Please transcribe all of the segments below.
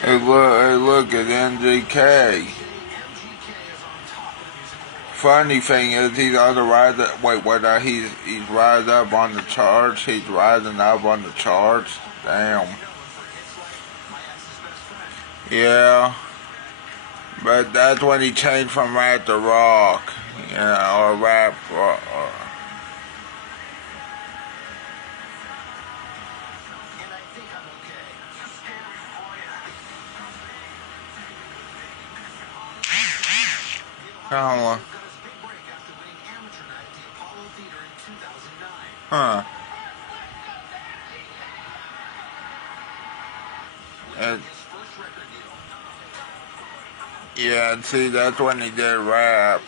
Hey look at MGK. Funny thing is, he's on the rise. Wait, what? He's rising up on the charts. He's rising up on the charts. Damn. Yeah, but that's when he changed from rap to rock, or rap. Come on. Huh. And, yeah, and see, that's when he did rap.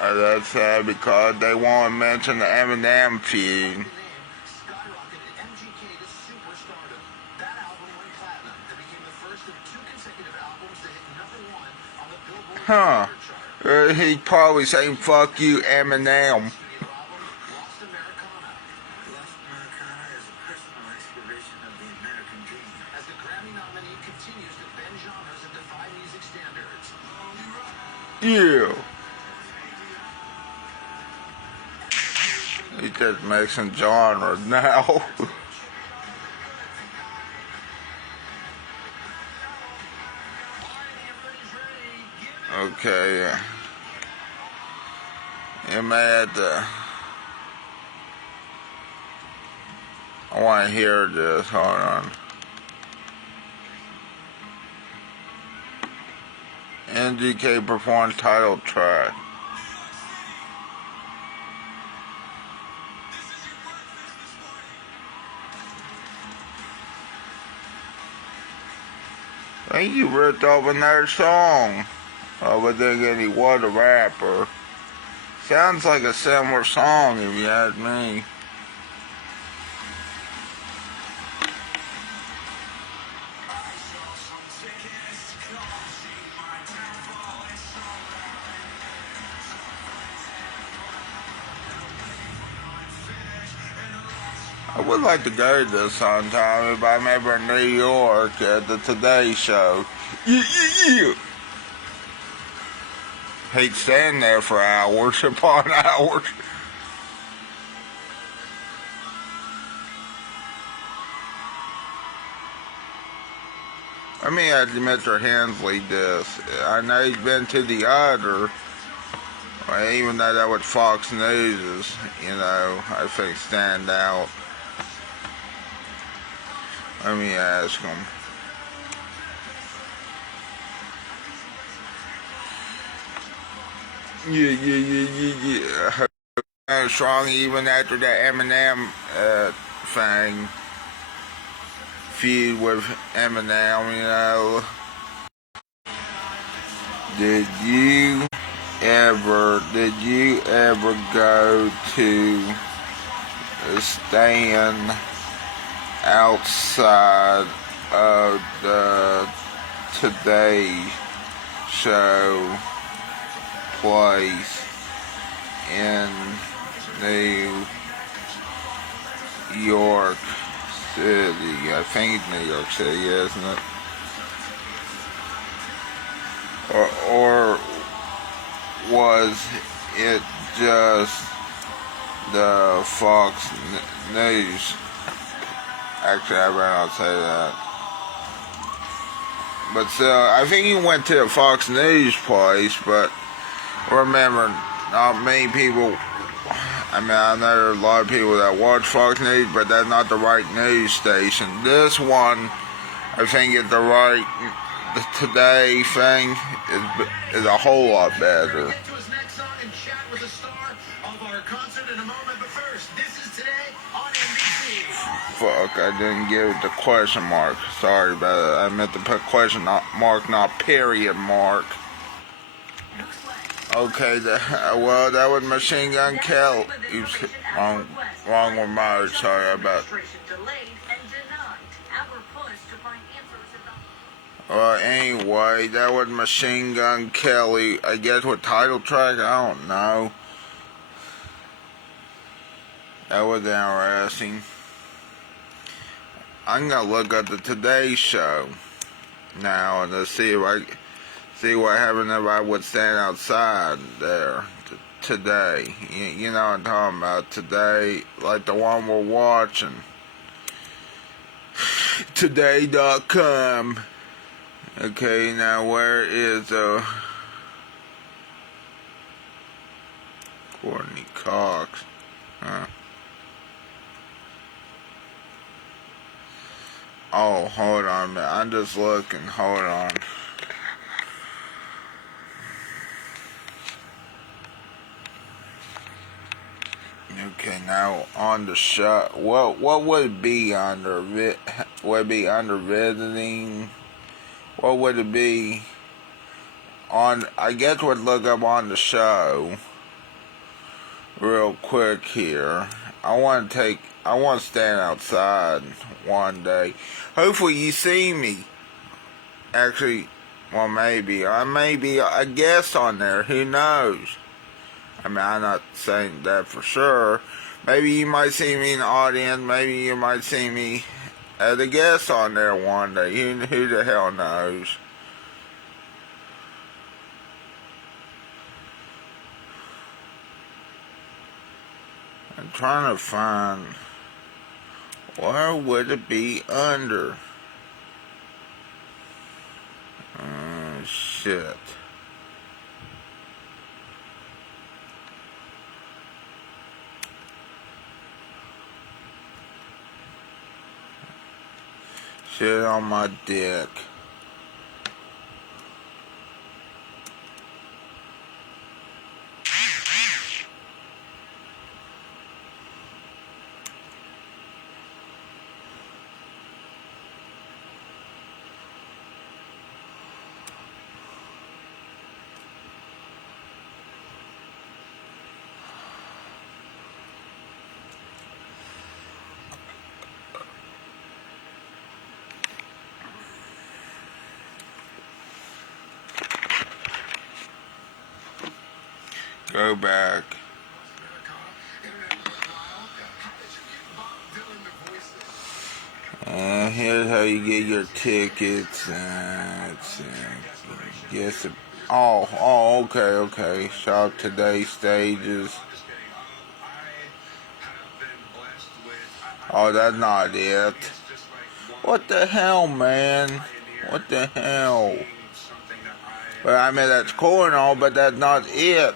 That's sad because they won't mention the Eminem feud. Huh. He's probably saying, fuck you, Eminem. Yeah. He just mixing genres now. Okay. You may have to. I want to hear this. Hold on. NGK performed title track. I think you ripped off another song. But then again, he was a rapper. Sounds like a similar song if you ask me. I would like to go to this sometime if I'm ever in New York at the Today Show. Yeah. Hate staying there for hours upon hours. I mean, ask Mr. Hensley this. I know he's been to the other, even though that was Fox News, I think stand out. Let me ask him. Yeah. Strong even after that Eminem thing. Feud with Eminem, Did you ever go to stand outside of the Today Show place in New York City? I think it's New York City, isn't it? Or was it just the Fox News? Actually, I better not say that. But still, I think he went to the Fox News place, but remember, not many people. I mean, I know there are a lot of people that watch Fox News, but that's not the right news station. This one, I think, is the right. The Today thing is a whole lot better. Fuck, I didn't give it the question mark. Sorry about it. I meant to put question mark, not period mark. Okay, well, that was Machine Gun Kelly. Wrong with mine. Sorry about. Well, anyway, that was Machine Gun Kelly. I guess what title track? I don't know. That was interesting. I'm gonna look at the Today Show now and to see what happened if I would stand outside there today. You know what I'm talking about today, like the one we're watching. Today.com. Okay, now where is Courtney Cox? Oh, hold on a minute. I'm just looking. Hold on. Okay, now on the show. What would it be under? Would it be under visiting? What would it be on? I guess we'd look up on the show real quick here. I want to stand outside one day. Hopefully you see me. Actually, well, maybe. I may be a guest on there. Who knows? I mean, I'm not saying that for sure. Maybe you might see me in the audience. Maybe you might see me as a guest on there one day. Who the hell knows? I'm trying to find, where would it be under? Shit. Shit on my dick. Go back. And here's how you get your tickets. Yes. Okay. Shop Today stages. Oh, that's not it. What the hell, man? What the hell? But I mean, that's cool and all, but that's not it.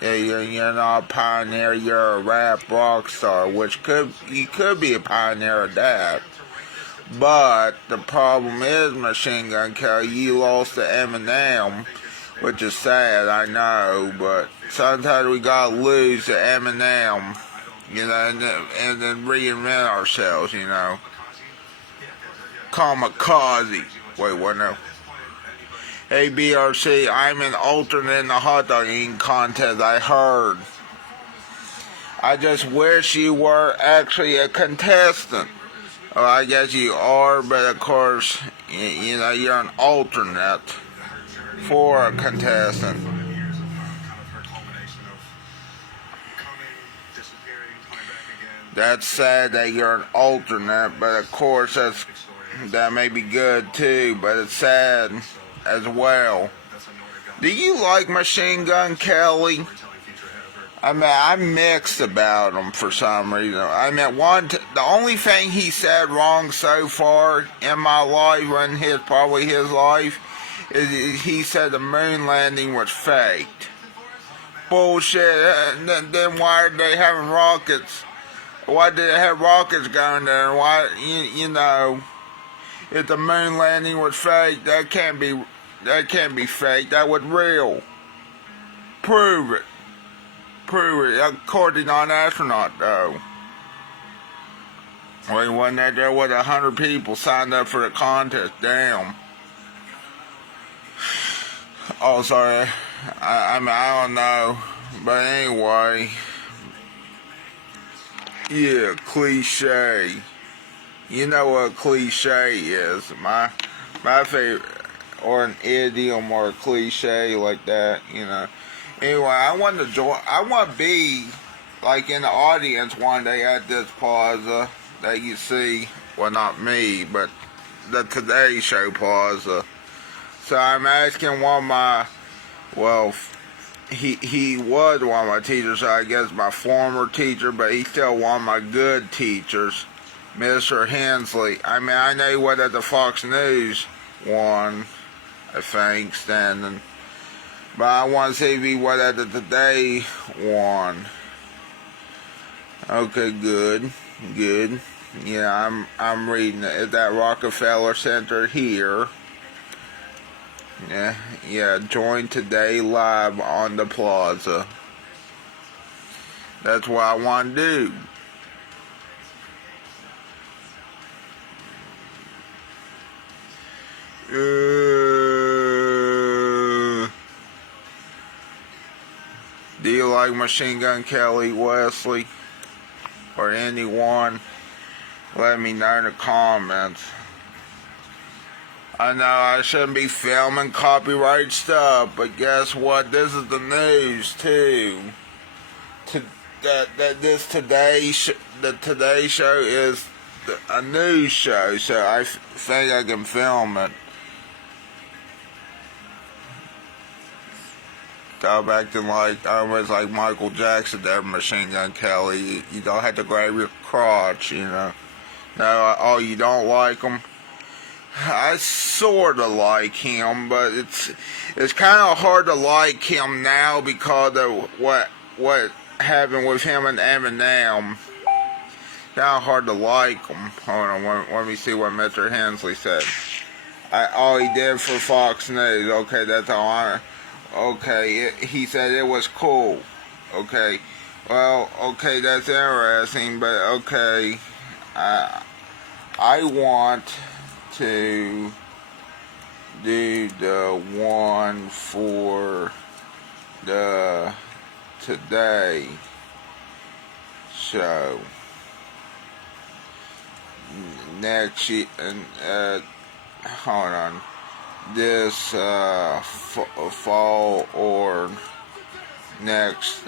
Yeah, you're not a pioneer, you're a rap rock star, which you could be a pioneer of that. But the problem is, Machine Gun Kelly, you lost to Eminem, which is sad, I know, but sometimes we gotta lose to Eminem, you know, and then reinvent ourselves, you know. Kamikaze. Wait, what now? Hey, BRC, I'm an alternate in the hot dog eating contest, I heard. I just wish you were actually a contestant. Well, I guess you are, but of course, you know, you're an alternate for a contestant. That's sad that you're an alternate, but of course that may be good too, but it's sad as well. Do you like Machine Gun Kelly? I mean, I'm mixed about him for some reason. I mean, the only thing he said wrong so far in my life, probably his life, is he said the moon landing was faked. Bullshit. Then why are they having rockets? Why did they have rockets going there? Why, you know, if the moon landing was fake, that can't be fake. That was real. Prove it. According to an astronaut, though. Wait, wasn't that there was 100 people signed up for the contest? Damn. Oh, sorry. I mean, I don't know. But anyway. Yeah, cliche. You know what cliche is. My favorite, or an idiom or a cliche like that, you know. Anyway, I want to join. I want to be like in the audience one day at this plaza that you see. Well, not me, but the Today Show plaza. So I'm asking one of my, well, he was one of my teachers, so I guess my former teacher, but he's still one of my good teachers, Mr. Hensley. I mean, I know he was at the Fox News one, I think, standing. But I want to see if he was at the Today one. Okay, good. Yeah, I'm reading it. It's at Rockefeller Center here. Yeah, join Today live on the plaza. That's what I want to do. Do you like Machine Gun Kelly, Wesley, or anyone? Let me know in the comments. I know I shouldn't be filming copyright stuff, but guess what? This is the news too. The Today Show is a news show, so I think I can film it. Go back to almost like Michael Jackson there, Machine Gun Kelly. You don't have to grab your crotch, you know. No, oh, you don't like him? I sorta like him, but it's kind of hard to like him now because of what happened with him and Eminem. Kind of hard to like him. Hold on, let me see what Mr. Hensley said. All he did for Fox News. Okay, that's all I. Okay, he said it was cool. Okay, well, okay, that's interesting, but okay, I want to do the one for the Today Show next year. Hold on, this fall or next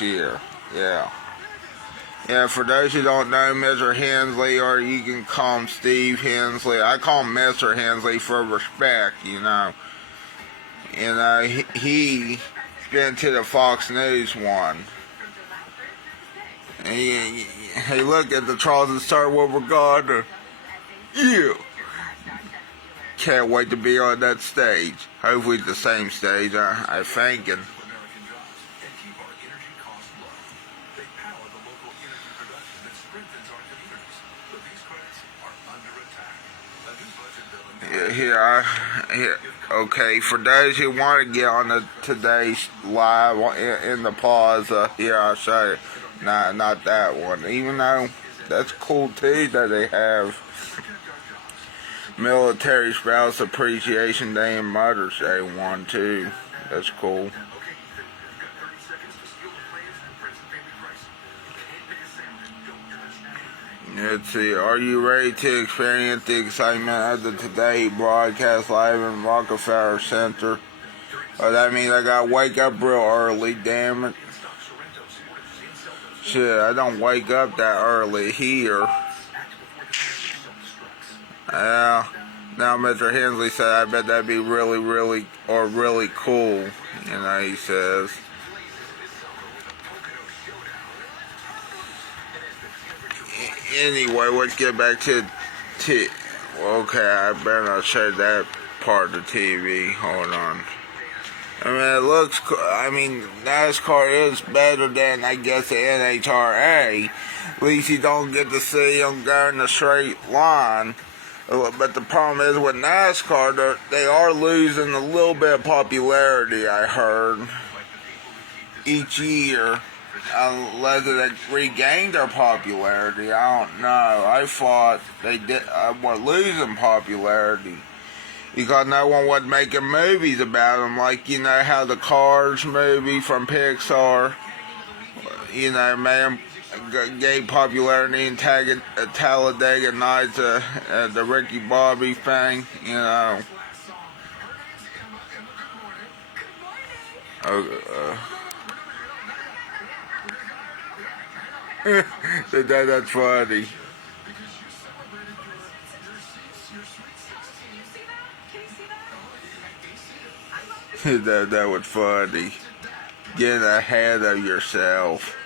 year. Yeah, for those who don't know Mr. Hensley, or you can call him Steve Hensley. I call him Mr. Hensley for respect, you know. You know, he's been to the Fox News one. And hey, look at the Charles and Star with Gardner. Yeah. Can't wait to be on that stage. Hopefully it's the same stage, I think. And here, okay, for those who want to get on the Today's live in the plaza, here I'll show you. Nah, not that one. Even though that's cool too that they have Military Spouse Appreciation Day and Mother's Day one too. That's cool. Let's see, are you ready to experience the excitement of the Today broadcast live in Rockefeller Center? Oh, that means I gotta wake up real early, damn it. Shit, I don't wake up that early here. Yeah. Now Mr. Hensley said, I bet that'd be really cool. You know, he says. Anyway, let's get back to okay, I better not show that part of the TV. Hold on. I mean, it looks. I mean, NASCAR is better than, I guess, the NHRA. At least you don't get to see them go in a straight line. But the problem is with NASCAR, they are losing a little bit of popularity, I heard, each year. Unless they regained their popularity, I don't know. I thought they were losing popularity because no one was making movies about them. Like, you know how the Cars movie from Pixar, you know, gave popularity in Talladega Nights, the Ricky Bobby thing, you know. That's funny. That was funny. Get ahead of yourself.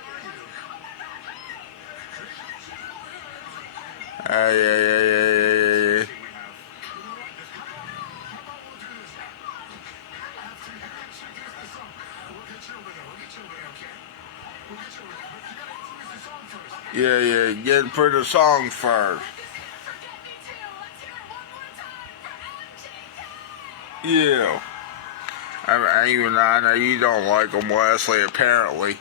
Yeah. Get for the song first. Yeah. I know you don't like them, Wesley, apparently.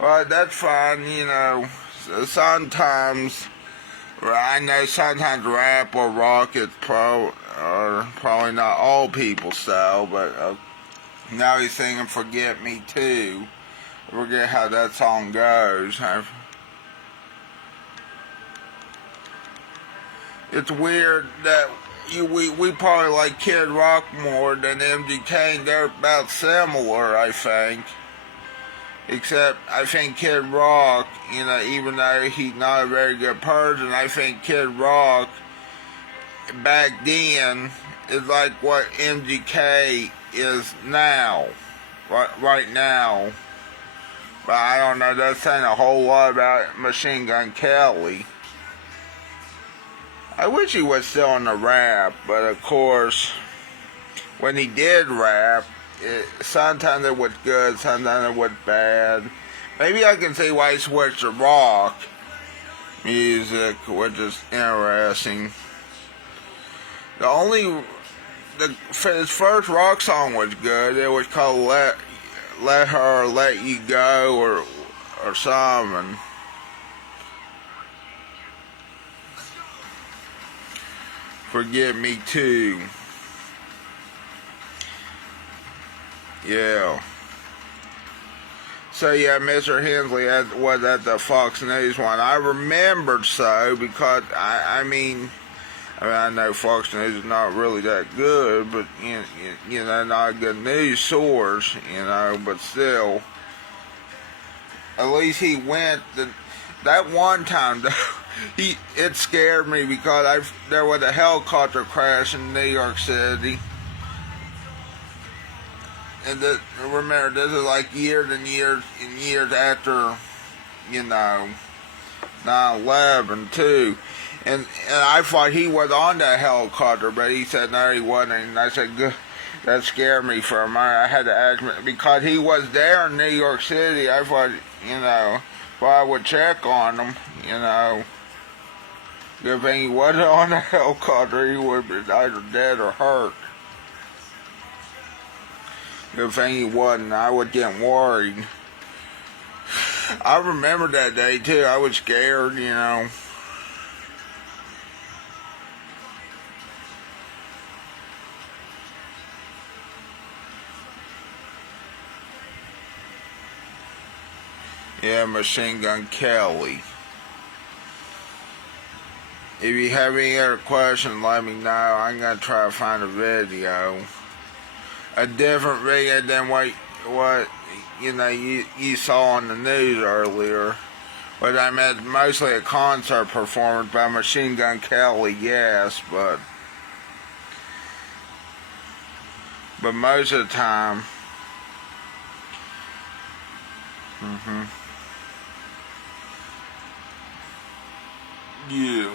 Well, that's fine, you know. Sometimes, I know sometimes rap or rock is probably not all people's style, but now he's singing Forget Me Too. I forget how that song goes. It's weird that we probably like Kid Rock more than MGK. They're about similar, I think. Except I think Kid Rock, you know, even though he's not a very good person, I think Kid Rock back then is like what MGK is now, right now. But I don't know, that's saying a whole lot about Machine Gun Kelly. I wish he was still in the rap, but of course, when he did rap, sometimes it was good, sometimes it was bad. Maybe I can see why he switched to rock music, which is interesting. His first rock song was good. It was called Let Her Let You Go or something. Forget Me Too. Yeah. So yeah, Mr. Hensley was at the Fox News one. I remembered so because I mean I know Fox News is not really that good, but you know, not a good news source, you know, but still, at least he went. That one time, though, it scared me because there was a helicopter crash in New York City. And remember, this is like years and years after, you know, 9/11 too. And I thought he was on that helicopter, but he said no, he wasn't. And I said, good. That scared me for him. I had to ask him, because he was there in New York City. I thought, you know, if I would check on him, you know. Good thing he wasn't on the helicopter. He would have been either dead or hurt. Good thing he wasn't. I was getting worried. I remember that day too. I was scared, you know. Yeah, Machine Gun Kelly. If you have any other questions, let me know. I'm going to try to find a video. A different video than what you know, you saw on the news earlier. But I meant mostly a concert performance by Machine Gun Kelly, yes, but most of the time, yeah.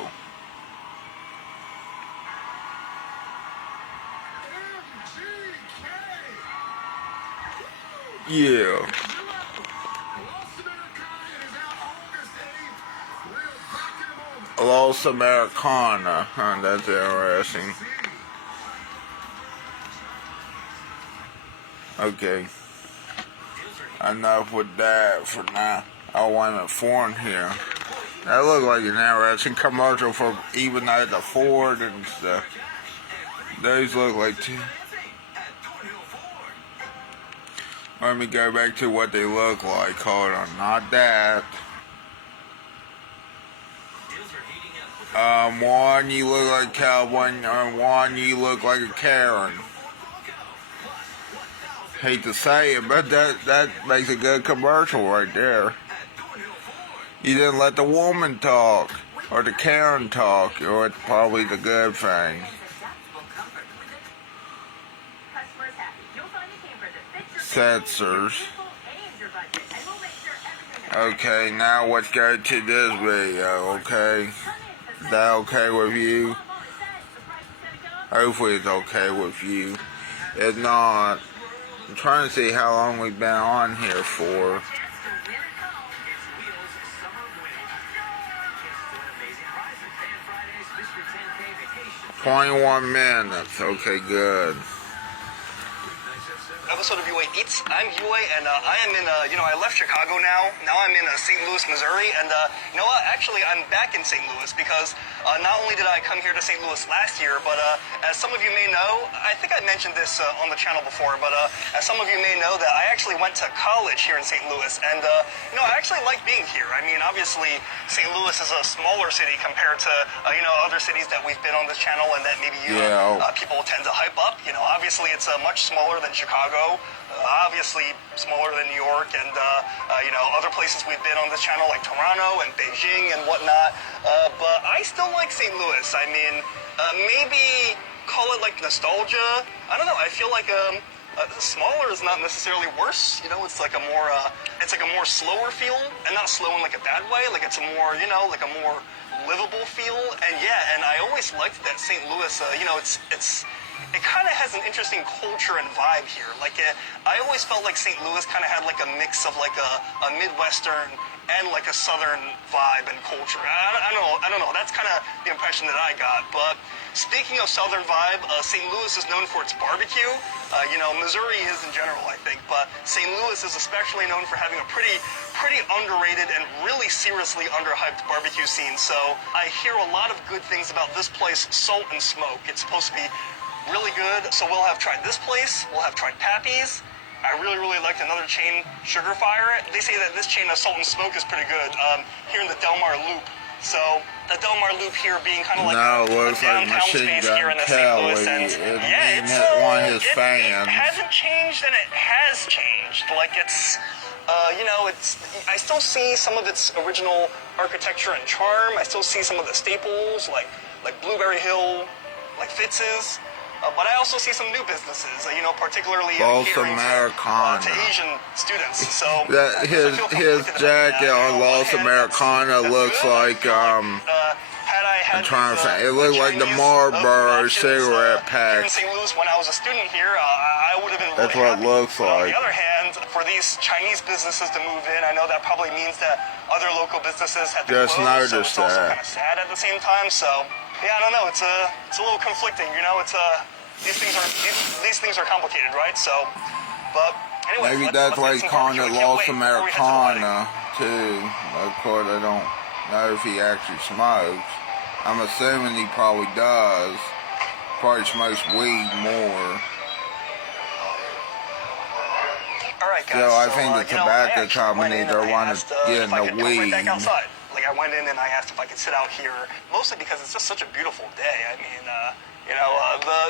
Yeah. Los Americana. Huh, that's interesting. Okay. Enough with that for now. I want a foreign here. That looked like an interesting commercial for even though the Ford and stuff. Those look like two. Let me go back to what they look like. Hold on, not that. One you look like a cowboy, and one you look like a Karen. hate to say it, but that makes a good commercial right there. You didn't let the woman talk, or the Karen talk, or it's probably the good thing. Sensors. Okay, now let's go to this video, okay? Is that okay with you? Hopefully it's okay with you. If not, I'm trying to see how long we've been on here for. 21 minutes. Okay, good. Episode of Wqbe Eats. I'm Wqbe, and I am in, I left Chicago now. Now I'm in St. Louis, Missouri, and you know what? Actually, I'm back in St. Louis because not only did I come here to St. Louis last year, but as some of you may know, I think I mentioned this on the channel before, but as some of you may know, that I actually went to college here in St. Louis, and I actually like being here. I mean, obviously, St. Louis is a smaller city compared to other cities that we've been on this channel, and that maybe people tend to hype up. Obviously, it's much smaller than Chicago. Obviously smaller than New York, and other places we've been on this channel like Toronto and Beijing and whatnot, but I still like St. Louis. I mean, maybe call it like nostalgia. I don't know, I feel like smaller is not necessarily worse. It's like a more slower feel, and not slow in like a bad way. Like it's a more like a more livable feel. And I always liked that St. Louis, it kind of has an interesting culture and vibe here. Like, I always felt like St. Louis kind of had like a mix of like a Midwestern and like a Southern vibe and culture. I don't know. That's kind of the impression that I got. But speaking of Southern vibe, St. Louis is known for its barbecue. Missouri is in general, I think, but St. Louis is especially known for having a pretty underrated and really seriously underhyped barbecue scene. So I hear a lot of good things about this place, Salt and Smoke. It's supposed to be really good. So we'll have tried this place. We'll have tried Pappy's. I really liked another chain, Sugar Fire. They say that this chain of Salt and Smoke is pretty good here in the Del Mar Loop. So the Del Mar Loop here being kind of like a downtown space here in the St. Louis. And yeah, it hasn't changed, and it has changed. Like it's, I still see some of its original architecture and charm. I still see some of the staples like Blueberry Hill, like Fitz's. But I also see some new businesses, particularly catering to Asian students. So his jacket on Los Americana looks like I'm trying to think. It looks like the Marlboro cigarette pack. In St. Louis, when I was a student here, I would have been really That's what it looks like. On the other hand, for these Chinese businesses to move in, I know that probably means that other local businesses have to close. So it's also kind of sad at the same time. So yeah, I don't know. It's a little conflicting. These things are complicated, right? So, but anyway, maybe that's why he's calling it Los Americana too. Of course, I don't know if he actually smokes. I'm assuming he probably does. Probably smokes weed more. Alright guys, so I think the tobacco company, they're wanting to get in the weed. Right back outside. Like I went in and I asked if I could sit out here, mostly because it's just such a beautiful day. I mean,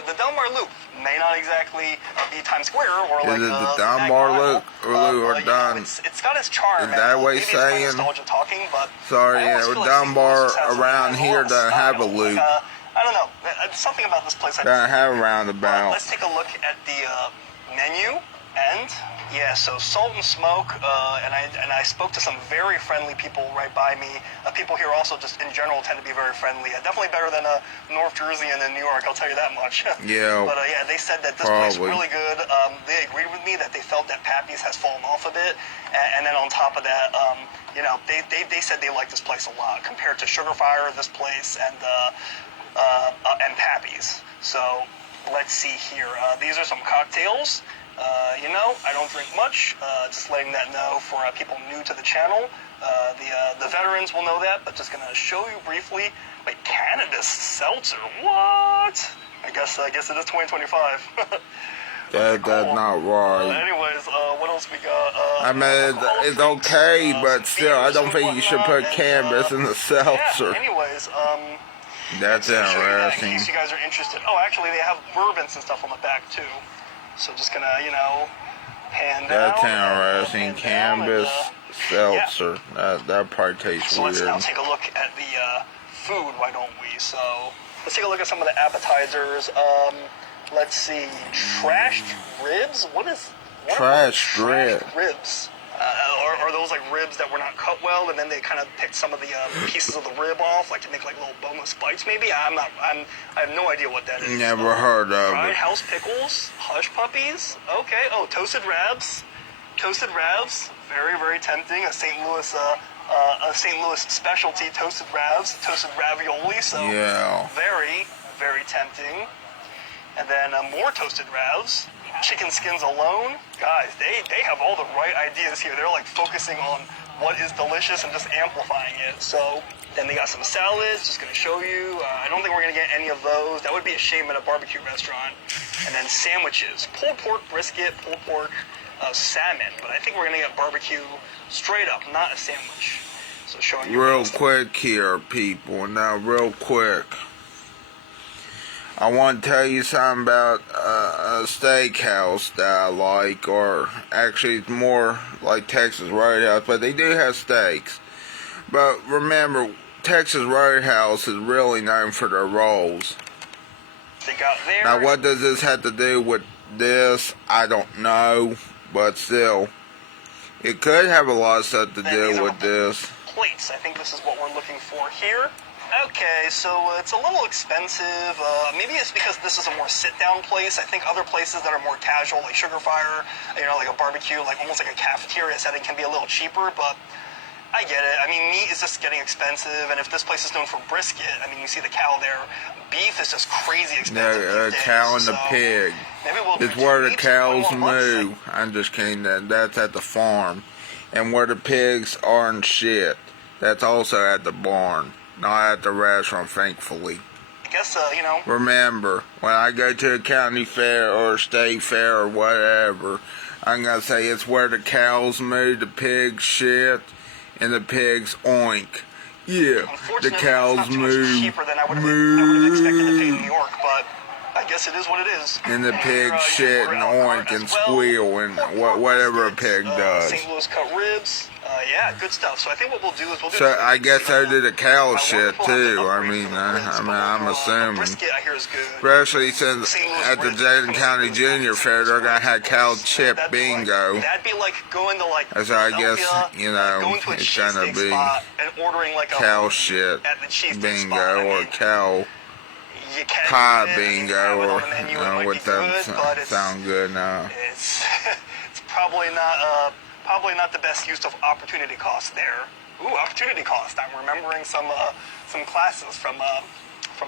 the Del Mar Loop may not exactly be Times Square or like the Del Mar Loop or done. It's got its charm. Is that way saying? Talking, but sorry, Del Mar around here doesn't have a loop. I don't know. Something about this place. Doesn't have a roundabout. Let's take a look at the menu. And yeah, so Salt and Smoke, and I spoke to some very friendly people right by me. People here also just in general tend to be very friendly. Definitely better than North Jersey and in New York, I'll tell you that much. Yeah. But yeah, they said that this place is really good. They agreed with me that they felt that Pappy's has fallen off a bit, and then on top of that, they said they liked this place a lot compared to Sugar Fire, this place, and Pappy's. So let's see here. These are some cocktails. I don't drink much, just letting that know for people new to the channel. The veterans will know that, but just gonna show you briefly. Wait, cannabis seltzer? What? I guess it is 2025. That's not right. Anyways, what else we got? I mean, it's okay, but still, I don't think you should put cannabis in the seltzer. Yeah, anyways, that's interesting. In case you guys are interested. Oh, actually, they have bourbons and stuff on the back too. So just gonna, Pan That's down, interesting. pan down, Cannabis yeah. seltzer. That probably tastes So let's weird. now take a look at the food, why don't we? So let's take a look at some of the appetizers. Let's see, trashed ribs. What are trashed ribs? Are those like ribs that were not cut well, and then they kind of picked some of the pieces of the rib off, like to make like little boneless bites? Maybe I have no idea what that is. Never heard of Fried it. house pickles, hush puppies. Okay. Oh, toasted rabs. Toasted rabs. Very, very tempting. A St. Louis specialty, toasted rabs, toasted ravioli. So Yeah. very, very tempting. And then more toasted rabs. Chicken skins alone. Guys, they have all the right ideas here. They're like focusing on what is delicious and just amplifying it. So then they got some salads, just gonna show you. I don't think we're gonna get any of those. That would be a shame at a barbecue restaurant. And then sandwiches, pulled pork brisket, pulled pork salmon. But I think we're gonna get barbecue straight up, not a sandwich. So showing you Real quick here, people. Now, real quick. I want to tell you something about a steakhouse that I like, or actually it's more like Texas Roadhouse, but they do have steaks. But remember, Texas Roadhouse is really known for their rolls. They got there. Now, what does this have to do with this? I don't know, but still, it could have a lot of stuff to do with this. Plates. I think this is what we're looking for here. Okay, so it's a little expensive. Maybe it's because this is a more sit-down place. I think other places that are more casual, like Sugar Fire, like a barbecue, like almost like a cafeteria setting, can be a little cheaper, but I get it. I mean, meat is just getting expensive, and if this place is known for brisket, I mean, you see the cow there. Beef is just crazy expensive. The cow and the pig. Maybe we'll It's where the cows moo. I'm just kidding. That's at the farm. And where the pigs are and shit. That's also at the barn. Not at the restaurant, thankfully. I guess, Remember, when I go to a county fair or a state fair or whatever, I'm going to say it's where the cows moo, the pigs shit, and the pigs oink. Yeah, the cows moo. Cheaper than I would have expected to pay in New York, but I guess it is what it is. And the pigs shit and oink and squeal and whatever a pig does. St. Louis cut ribs. Yeah, good stuff. So I think what we'll do is So I guess so did the cow shit too. I'm assuming. Brisket, I hear, is good. Especially since at the Jaden County Junior Fair they're gonna have cow chip bingo. That'd be like going to like so I guess it's gonna be and ordering like cow shit bingo or cow pie bingo or what that sound good now. It's probably not the best use of opportunity cost there. Ooh, opportunity cost. I'm remembering some classes from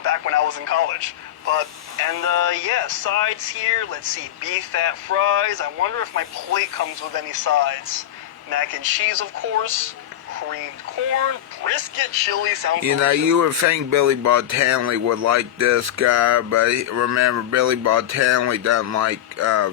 back when I was in college. But yeah, sides here. Let's see, beef fat fries. I wonder if my plate comes with any sides. Mac and cheese, of course. Creamed corn, brisket, chili. Sounds delicious. You would think Billy Bob Tanley would like this guy, but remember, Billy Bob Tanley doesn't like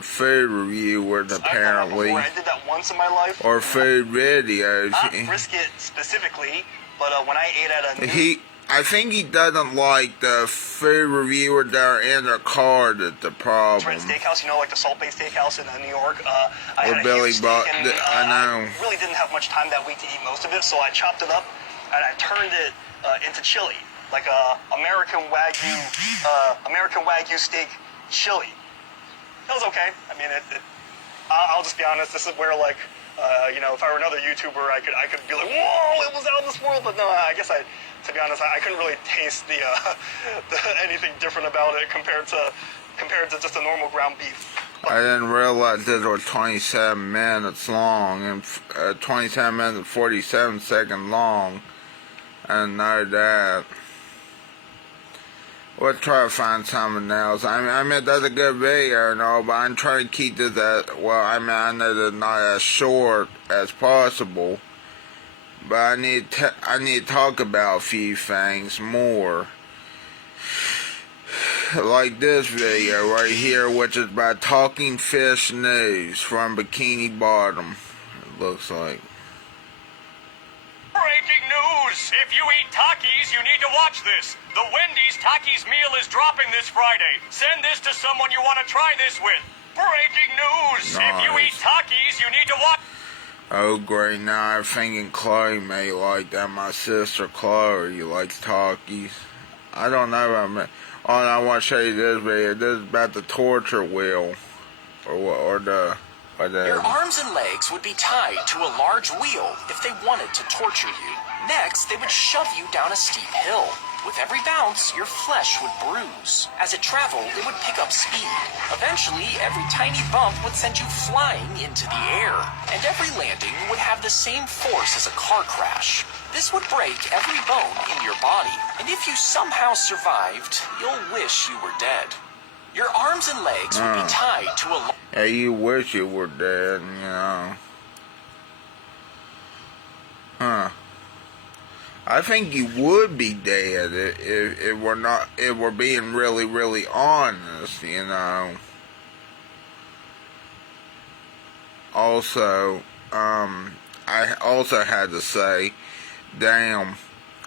food reviewers, apparently. I did that once in my life. Or food videos. Not brisket specifically, but when I ate at a I think he doesn't like the food reviewers that are in their car. That's the problem. Red Steakhouse, like the Salt Bay Steakhouse in New York. I had Billy Bob. I know. I really didn't have much time that week to eat most of it, so I chopped it up and I turned it into chili, like a American Wagyu steak chili. It was okay. I mean, I'll just be honest. This is where if I were another YouTuber, I could be like, whoa, it was out of this world. But no, I guess to be honest, I couldn't really taste the anything different about it compared to just a normal ground beef. I didn't realize this was 27 minutes long and 27 minutes and 47 seconds long. I didn't know that. We'll try to find something else. I mean, that's a good video and all, but I'm trying to keep this I know that it's not as short as possible. But I need to talk about a few things more. Like this video right here, which is by Talking Fish News from Bikini Bottom, it looks like. Breaking news! If you eat Takis, you need to watch this. The Wendy's Takis meal is dropping this Friday. Send this to someone you want to try this with. Breaking news! If you eat Takis, you need to watch. Oh great, now I'm thinking Chloe may like that. My sister Chloe likes Takis. I don't know. I want to show you this video. This is about the torture wheel, or the. Your arms and legs would be tied to a large wheel if they wanted to torture you. Next, they would shove you down a steep hill. With every bounce, your flesh would bruise. As it traveled, it would pick up speed. Eventually, every tiny bump would send you flying into the air. And every landing would have the same force as a car crash. This would break every bone in your body. And if you somehow survived, you'll wish you were dead. Your arms and legs would be tied to a... Yeah, you wish you were dead, you know. I think you would be dead if we're being really, really honest, you know. Also, I also had to say, damn,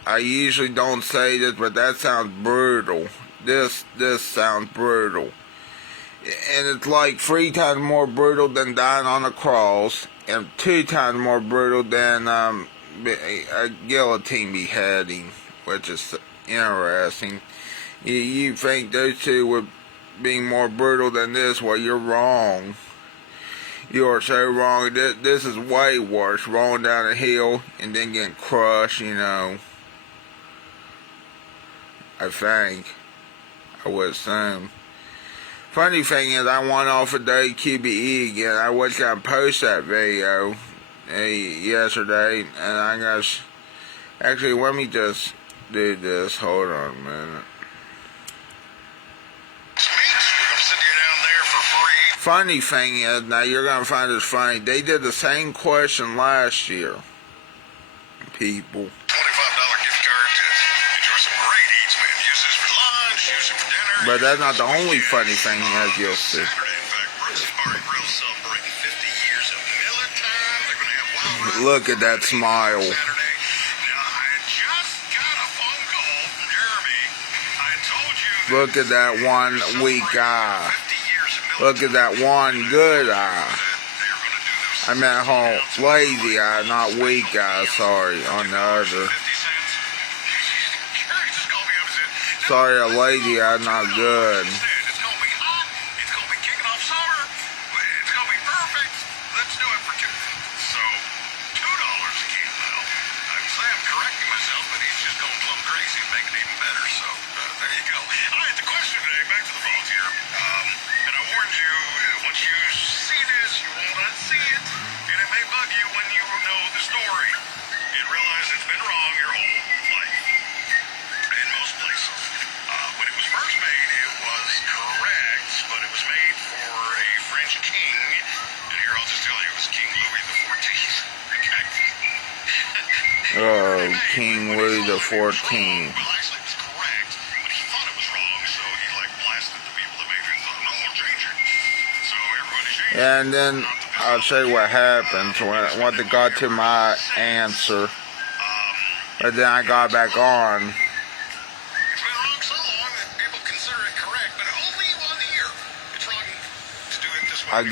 I usually don't say this, but that sounds brutal. This sounds brutal. And it's like 3 times more brutal than dying on a cross, and 2 times more brutal than a guillotine beheading, which is interesting. You think those two would be more brutal than this? Well, you're wrong. You are so wrong. This is way worse. Rolling down a hill and then getting crushed, you know. I think. I would assume. Funny thing is, I went off of Wqbe again. I was going to post that video yesterday, and I guess, actually, let me just do this. Hold on a minute. Funny thing is, now you're going to find this funny, they did the same question last year, people. $25 gift card to enjoy some great eats, man. Use this for lunch, use it for dinner. But that's not the only funny thing, as you'll see. Saturday, in fact, Brooks Bar and Grill celebrating 50 years of Miller time. They're going to have wild Look at that smile. Saturday. Now, I just got a phone call from Jeremy. I told you Look at that one weak eye. Look at that one good eye. I meant whole lazy eye, not weak eye, sorry, on the other. Sorry, a lazy eye, not good. It's going to be hot. It's going to be kicking off summer. It's going to be perfect. Let's do it for $2. So, $2 a can now. I'm correcting myself, but he's just going plumb crazy and making it even better. So, there you go. All right, the question today, back to the phones here. And I warned you, once you see this, you won't unsee it. And it may bug you when you know the story. And realize it's been wrong your whole life. In most places. When it was first made, it was correct, but it was made for a French king. And here, I'll just tell you, it was King Louis XIV. Oh, King Louis XIV. Well, actually, it was correct, but he thought it was wrong, so he, blasted the people that made it and thought, no, I'll change it. So everybody changed it. And then I'll show you what happens when they got to my answer. But then I got back on. It's been wrong so long that people consider it correct, but only one year. It's wrong to do it this way. I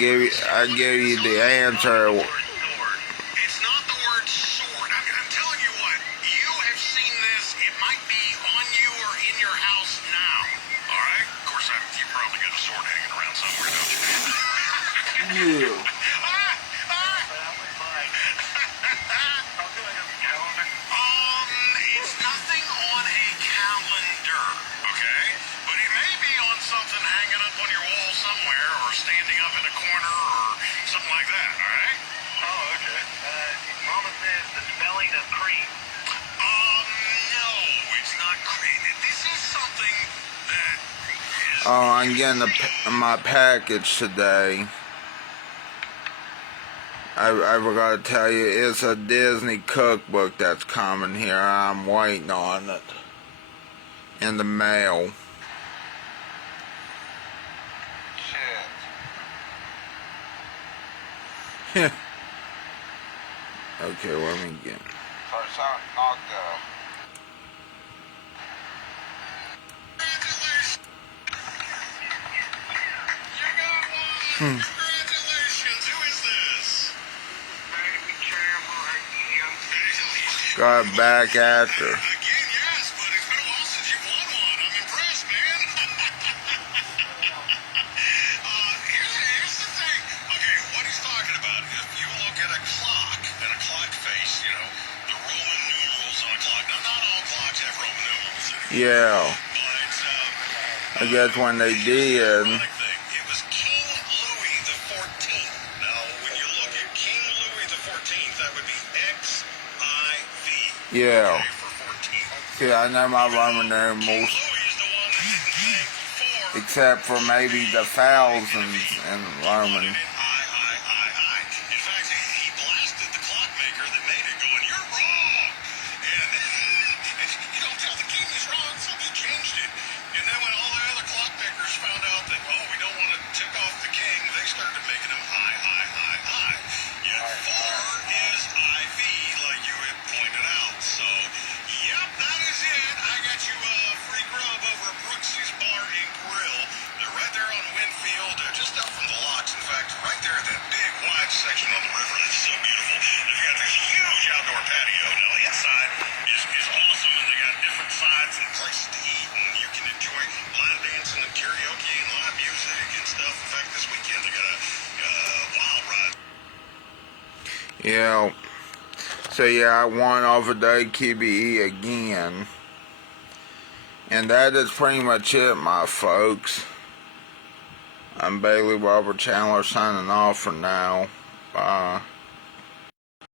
gave you the answer. It's not the word sword. I'm telling you what, you have seen this. It might be on you or in your house now. All right? Of course, you probably got a sword hanging around somewhere, don't you? You. It's nothing on a calendar, okay? But it may be on something hanging up on your wall somewhere or standing up in a corner or something like that, all right? Oh, okay. Mama says the spelling of cream. No, it's not cream. This is something that is... Oh, I'm getting my package today. I forgot to tell you, it's a Disney cookbook that's coming here. I'm waiting on it in the mail. Shit. Okay, let me get. Not good. Congratulations. Who is this? Baby Chandler again. Got back after. Again, yes, but it's been a while since you won one. I'm impressed, man. Here's the thing. Okay, what he's talking about, if you look at a clock and a clock face, you know, the Roman numerals on a clock. Now, not all clocks have Roman numerals anymore. Yeah. But, I guess when they did. it was King Louis the 14th. Now, when you look at King Louis the 14th, that would be XIV. Yeah. Okay, for 14. See, I know my Roman King numerals, Louis is the one that didn't think before. except for maybe the thousands in Roman. In fact, he blasted the clockmaker that made it going, "You're wrong!" And you don't tell the king he's wrong, so he changed it. And then when all the other clockmakers found out that, oh, we don't want to tick off the king, they started making him high. Yet 4 is IV, like you had pointed out. So, yep, that is it. I got you a free grub over at Brooksy's Bar and Grill. They're right there on Winfield, just up from the locks. In fact, right there at that big wide section on the river that's so beautiful. They've got this huge outdoor patio. Now, the inside is awesome, and they got different sides and places to eat, and you can enjoy line dancing and karaoke and live music and stuff. In fact, this weekend they got a wild ride. Yeah. So yeah, I won off of Wqbe again. And that is pretty much it, my folks. I'm Bailey Robert Chandler signing off for now. Bye.